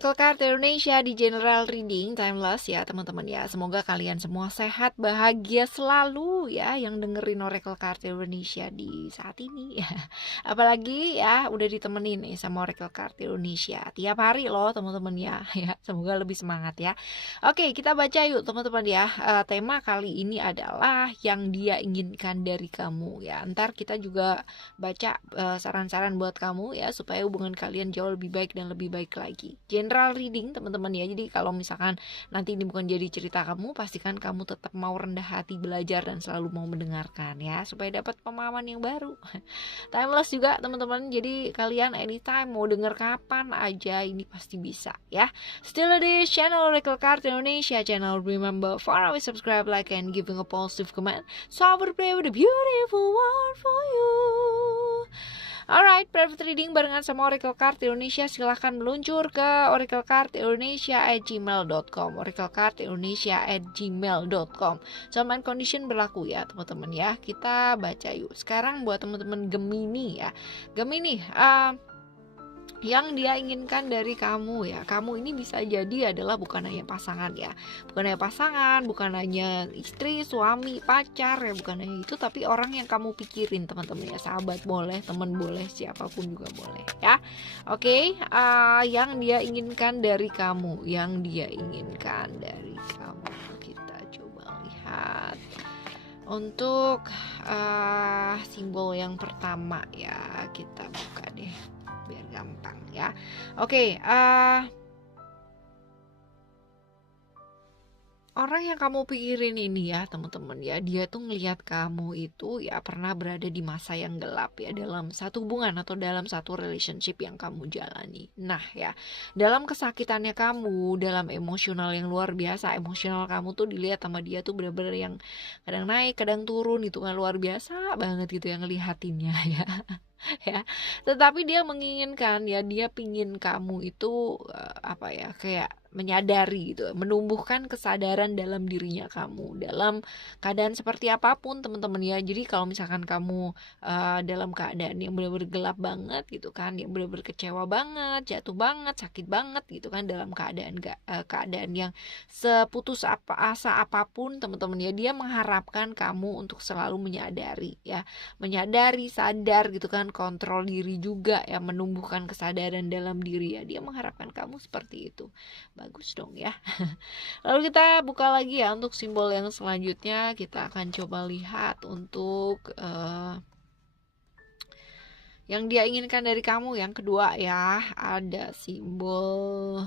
Oracle Card Indonesia di General Reading Timeless ya teman-teman ya. Semoga kalian semua sehat, bahagia selalu ya yang dengerin Oracle Card Indonesia di saat ini ya. Apalagi ya udah ditemenin nih sama Oracle Card Indonesia tiap hari loh teman-teman ya. Ya, semoga lebih semangat ya. Oke, kita baca yuk teman-teman ya. Tema kali ini adalah yang dia inginkan dari kamu ya. Ntar kita juga baca saran-saran buat kamu ya supaya hubungan kalian jauh lebih baik dan lebih baik lagi. General reading teman-teman ya. Jadi kalau misalkan nanti ini bukan jadi cerita kamu, pastikan kamu tetap mau rendah hati belajar dan selalu mau mendengarkan ya supaya dapat pemahaman yang baru. Timeless juga teman-teman. Jadi kalian anytime mau denger kapan aja ini pasti bisa ya. Still ada channel Oracle Card Indonesia channel. Remember for always subscribe, like and giving a positive comment. So I will play with a beautiful world for you. Alright, private reading barengan sama Oracle Card Indonesia. Silahkan meluncur ke oraclecardindonesia@gmail.com oraclecardindonesia@gmail.com. Sama condition berlaku ya teman-teman ya. Kita baca yuk. Sekarang buat teman-teman Gemini ya. Gemini, yang dia inginkan dari kamu ya. Kamu ini bisa jadi adalah bukan hanya pasangan ya. Bukan hanya pasangan, bukan hanya istri, suami, pacar ya, bukan hanya itu, tapi orang yang kamu pikirin teman-teman ya. Sahabat boleh, teman boleh, siapapun juga boleh ya. Oke, yang dia inginkan dari kamu, yang dia inginkan dari kamu. Kita coba lihat. Untuk simbol yang pertama ya, kita buka deh biar gampang ya. Oke, orang yang kamu pikirin ini ya teman-teman ya, dia tuh ngelihat kamu itu ya pernah berada di masa yang gelap ya dalam satu hubungan atau dalam satu relationship yang kamu jalani. Nah ya, dalam kesakitannya kamu, dalam emosional yang luar biasa, emosional kamu tuh dilihat sama dia tuh bener-bener yang kadang naik, kadang turun, itu kan luar biasa banget gitu yang ngelihatinnya ya. Ya, tetapi dia menginginkan ya, dia pingin kamu itu apa ya, kayak menyadari gitu, menumbuhkan kesadaran dalam dirinya kamu dalam keadaan seperti apapun teman-teman ya. Jadi kalau misalkan kamu dalam keadaan yang benar-benar gelap banget gitu kan, yang benar-benar kecewa banget, jatuh banget, sakit banget gitu kan, dalam keadaan yang seputus asa apapun teman-teman ya, dia mengharapkan kamu untuk selalu menyadari ya, menyadari, sadar gitu kan, kontrol diri juga ya, menumbuhkan kesadaran dalam diri ya. Dia mengharapkan kamu seperti itu. Bagus dong ya. Lalu kita buka lagi ya untuk simbol yang selanjutnya. Kita akan coba lihat untuk yang dia inginkan dari kamu yang kedua ya. Ada simbol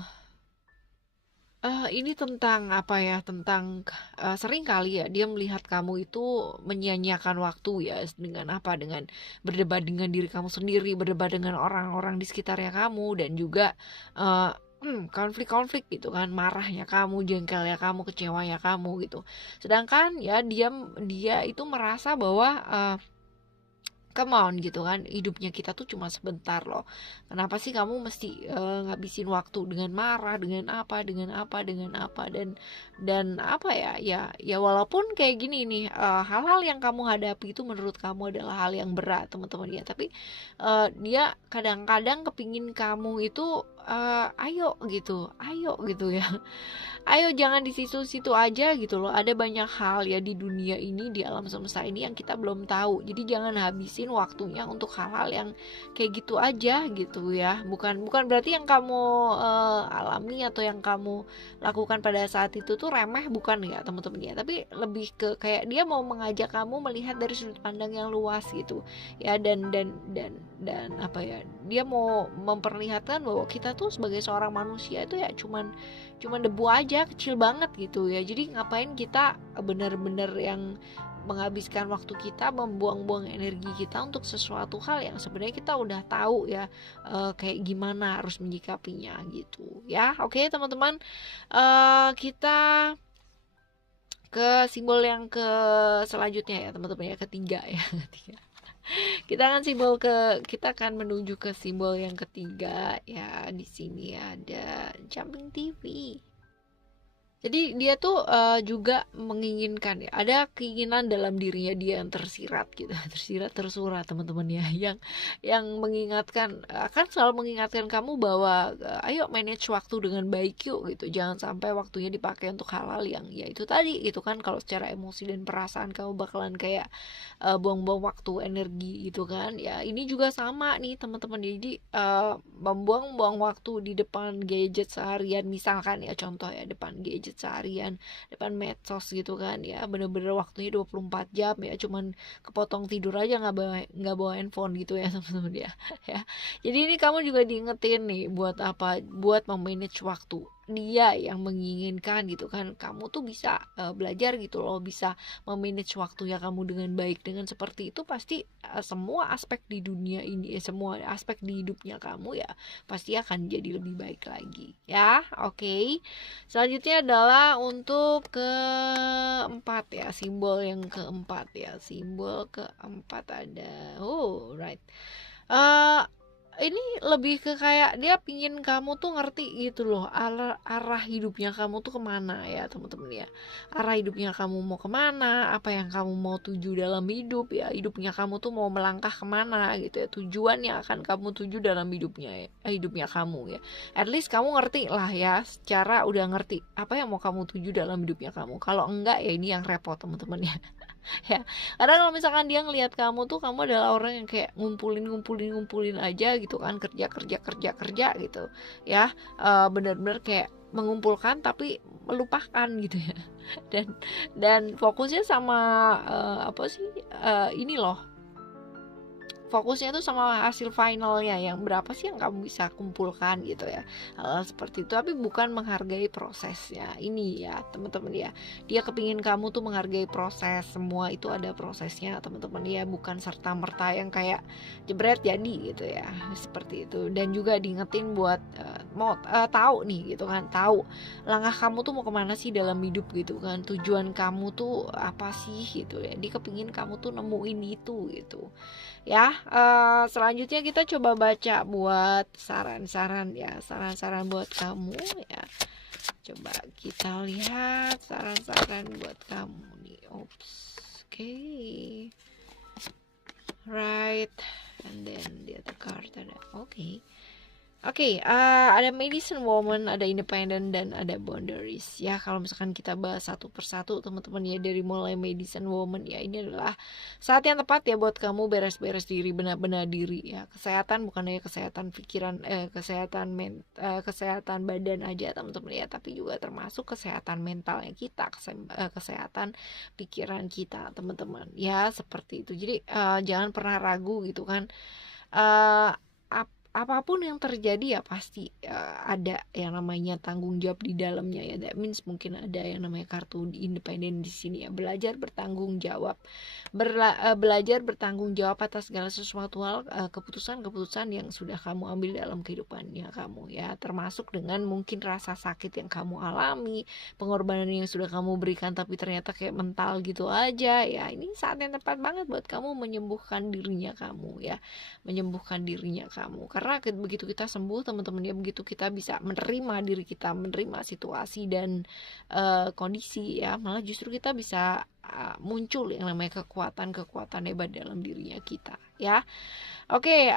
ini tentang apa ya, tentang sering kali ya dia melihat kamu itu menyia-nyiakan waktu ya, dengan apa, dengan berdebat dengan diri kamu sendiri, berdebat dengan orang-orang di sekitarnya kamu, dan juga konflik-konflik gitu kan, marahnya kamu, jengkelnya kamu, kecewanya kamu gitu. Sedangkan ya dia itu merasa bahwa come on gitu kan, hidupnya kita tuh cuma sebentar loh. Kenapa sih kamu mesti ngabisin waktu dengan marah, dengan apa, dan apa ya, ya walaupun kayak gini nih, hal-hal yang kamu hadapi itu menurut kamu adalah hal yang berat teman-teman ya, tapi dia kadang-kadang kepingin kamu itu ayo gitu ya. Ayo jangan di situ-situ aja gitu loh. Ada banyak hal ya di dunia ini, di alam semesta ini yang kita belum tahu. Jadi jangan habisin waktunya untuk hal-hal yang kayak gitu aja gitu ya. Bukan berarti yang kamu alami atau yang kamu lakukan pada saat itu tuh remeh, bukan ya teman-teman ya. Tapi lebih ke kayak dia mau mengajak kamu melihat dari sudut pandang yang luas gitu. Ya, dan apa ya? Dia mau memperlihatkan bahwa kita tuh sebagai seorang manusia itu ya cuman debu aja, kecil banget gitu ya. Jadi ngapain kita bener-bener yang menghabiskan waktu kita, membuang-buang energi kita untuk sesuatu hal yang sebenarnya kita udah tahu ya kayak gimana harus menyikapinya gitu ya. Oke teman-teman, kita ke simbol yang ke selanjutnya ya teman-teman ya, ketiga ya. Kita akan menuju ke simbol yang ketiga ya. Di sini ada jumping TV. Jadi dia tuh juga menginginkan ya, ada keinginan dalam dirinya dia yang tersirat gitu, tersurat teman-teman ya, yang mengingatkan, akan selalu mengingatkan kamu bahwa ayo manage waktu dengan baik yuk gitu, jangan sampai waktunya dipakai untuk hal-hal yang ya itu tadi gitu kan. Kalau secara emosi dan perasaan kamu bakalan kayak buang-buang waktu, energi gitu kan ya. Ini juga sama nih teman-teman, jadi membuang-buang waktu di depan gadget seharian misalkan ya, contoh ya, depan gadget seharian, depan medsos gitu kan ya, bener-bener waktunya 24 jam ya, cuman kepotong tidur aja nggak bawa handphone gitu ya teman-teman ya. Ya, jadi ini kamu juga diingetin nih buat apa, buat memanage waktu. Dia yang menginginkan gitu kan kamu tuh bisa belajar gitu loh, bisa memanage waktunya kamu dengan baik. Dengan seperti itu pasti semua aspek di dunia ini, semua aspek di hidupnya kamu ya pasti akan jadi lebih baik lagi ya. Oke. Selanjutnya adalah untuk keempat ya, simbol yang keempat ya. Simbol keempat ada, oh right, ini lebih ke kayak dia pingin kamu tuh ngerti gitu loh, arah hidupnya kamu tuh kemana ya teman-teman ya. Arah hidupnya kamu mau kemana, apa yang kamu mau tuju dalam hidup ya, hidupnya kamu tuh mau melangkah kemana gitu ya, tujuan yang akan kamu tuju dalam hidupnya kamu ya. At least kamu ngerti lah ya, secara udah ngerti apa yang mau kamu tuju dalam hidupnya kamu. Kalau enggak ya ini yang repot teman-teman ya. Ya, karena kalau misalkan dia ngelihat kamu tuh kamu adalah orang yang kayak ngumpulin aja gitu kan, kerja gitu ya, benar-benar kayak mengumpulkan tapi melupakan gitu ya. Dan fokusnya sama apa sih, ini loh, fokusnya tuh sama hasil finalnya, yang berapa sih yang kamu bisa kumpulkan gitu ya, hal seperti itu, tapi bukan menghargai prosesnya. Ini ya teman-teman ya, dia kepingin kamu tuh menghargai proses, semua itu ada prosesnya teman-teman ya, bukan serta merta yang kayak jebret jadi gitu ya, seperti itu. Dan juga diingetin buat mau tahu nih gitu kan, tahu langkah kamu tuh mau kemana sih dalam hidup gitu kan, tujuan kamu tuh apa sih gitu ya, dia kepingin kamu tuh nemuin itu gitu ya. Selanjutnya kita coba baca buat saran-saran ya, saran-saran buat kamu ya. Coba kita lihat saran-saran buat kamu nih. Oops, okay, right, and then the other card ada, okay. Oke, ada medicine woman, ada independent, dan ada boundaries ya. Kalau misalkan kita bahas satu persatu teman-teman ya, dari mulai medicine woman ya, ini adalah saat yang tepat ya buat kamu beres-beres diri, benar-benar diri ya. Kesehatan bukan hanya kesehatan pikiran, kesehatan badan aja teman-teman ya, tapi juga termasuk kesehatan mentalnya kita, kesehatan pikiran kita teman-teman ya, seperti itu. Jadi jangan pernah ragu gitu kan. Apapun yang terjadi ya pasti ada yang namanya tanggung jawab di dalamnya ya. That means mungkin ada yang namanya kartu independen di sini ya. Belajar bertanggung jawab, belajar bertanggung jawab atas segala sesuatu hal, keputusan-keputusan yang sudah kamu ambil dalam kehidupannya kamu ya. Termasuk dengan mungkin rasa sakit yang kamu alami, pengorbanan yang sudah kamu berikan tapi ternyata kayak mental gitu aja ya. Ini saat yang tepat banget buat kamu menyembuhkan dirinya kamu ya, menyembuhkan dirinya kamu. Karena begitu kita sembuh teman-teman ya, begitu kita bisa menerima diri kita, menerima situasi dan kondisi ya, malah justru kita bisa muncul yang namanya kekuatan hebat dalam dirinya kita ya. Oke,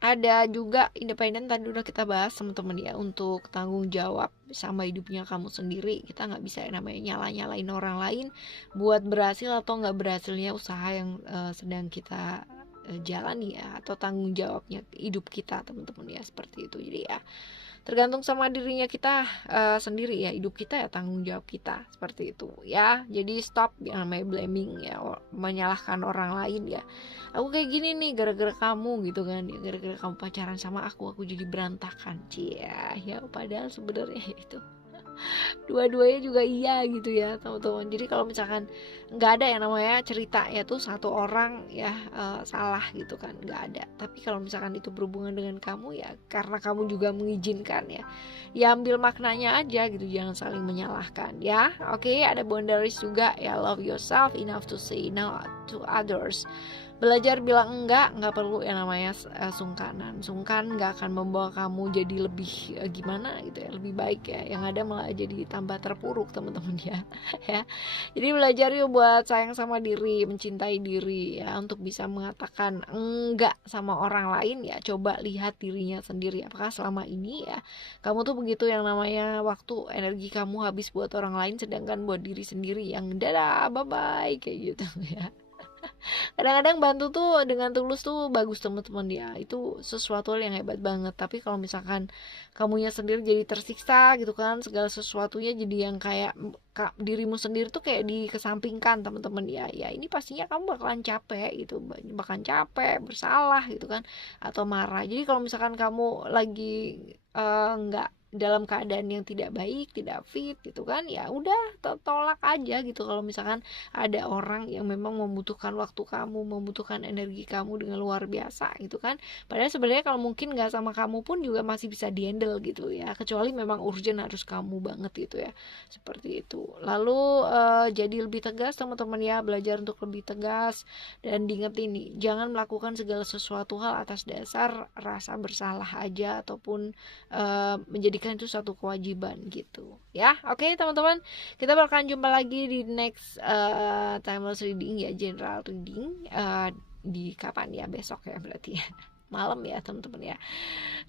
ada juga independen, tadi udah kita bahas teman-teman ya, untuk tanggung jawab sama hidupnya kamu sendiri. Kita nggak bisa yang namanya nyalain orang lain buat berhasil atau nggak berhasilnya usaha yang sedang kita jalani ya, atau tanggung jawabnya hidup kita teman-teman ya, seperti itu. Jadi ya tergantung sama dirinya kita sendiri ya, hidup kita ya tanggung jawab kita, seperti itu ya. Jadi stop yang namanya blaming ya, menyalahkan orang lain ya. Aku kayak gini nih gara-gara kamu gitu kan ya, gara-gara kamu pacaran sama aku jadi berantakan cia ya, padahal sebenarnya itu dua-duanya juga iya gitu ya teman-teman. Jadi kalau misalkan nggak ada yang namanya cerita ya tuh satu orang ya salah gitu kan, nggak ada. Tapi kalau misalkan itu berhubungan dengan kamu ya karena kamu juga mengizinkan ya ambil maknanya aja gitu, jangan saling menyalahkan ya. Oke, ada boundaries juga ya, love yourself enough to say no to others. Belajar bilang enggak, nggak perlu yang namanya sungkanan. Sungkan nggak akan membawa kamu jadi lebih gimana gitu ya, lebih baik ya. Yang ada malah jadi tambah terpuruk teman-teman ya. Ya. Jadi belajar yuk buat sayang sama diri, mencintai diri ya, untuk bisa mengatakan enggak sama orang lain ya. Coba lihat dirinya sendiri, apakah selama ini ya kamu tuh begitu yang namanya waktu energi kamu habis buat orang lain, sedangkan buat diri sendiri yang dadah bye bye kayak gitu ya. Kadang-kadang bantu tuh dengan tulus tuh bagus teman-teman ya, itu sesuatu yang hebat banget. Tapi kalau misalkan kamunya sendiri jadi tersiksa gitu kan, segala sesuatunya jadi yang kayak dirimu sendiri tuh kayak dikesampingkan teman-teman ya, ya ini pastinya kamu bakalan capek gitu, bakalan capek, bersalah gitu kan, atau marah. Jadi kalau misalkan kamu lagi nggak dalam keadaan yang tidak baik, tidak fit gitu kan, ya udah tolak aja gitu. Kalau misalkan ada orang yang memang membutuhkan waktu kamu, membutuhkan energi kamu dengan luar biasa gitu kan, padahal sebenarnya kalau mungkin nggak sama kamu pun juga masih bisa dihandle gitu ya, kecuali memang urgent harus kamu banget gitu ya, seperti itu. Lalu jadi lebih tegas teman-teman ya, belajar untuk lebih tegas, dan diingat ini, jangan melakukan segala sesuatu hal atas dasar rasa bersalah aja, ataupun menjadikan itu satu kewajiban gitu ya. Oke teman-teman, kita bakalan jumpa lagi di next timeless reading ya, general reading di kapan ya, besok ya berarti ya, malam ya teman-teman ya.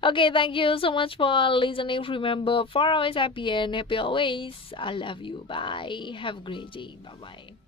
Oke, thank you so much for listening. Remember, for always happy and happy always. I love you. Bye. Have a great day. Bye bye.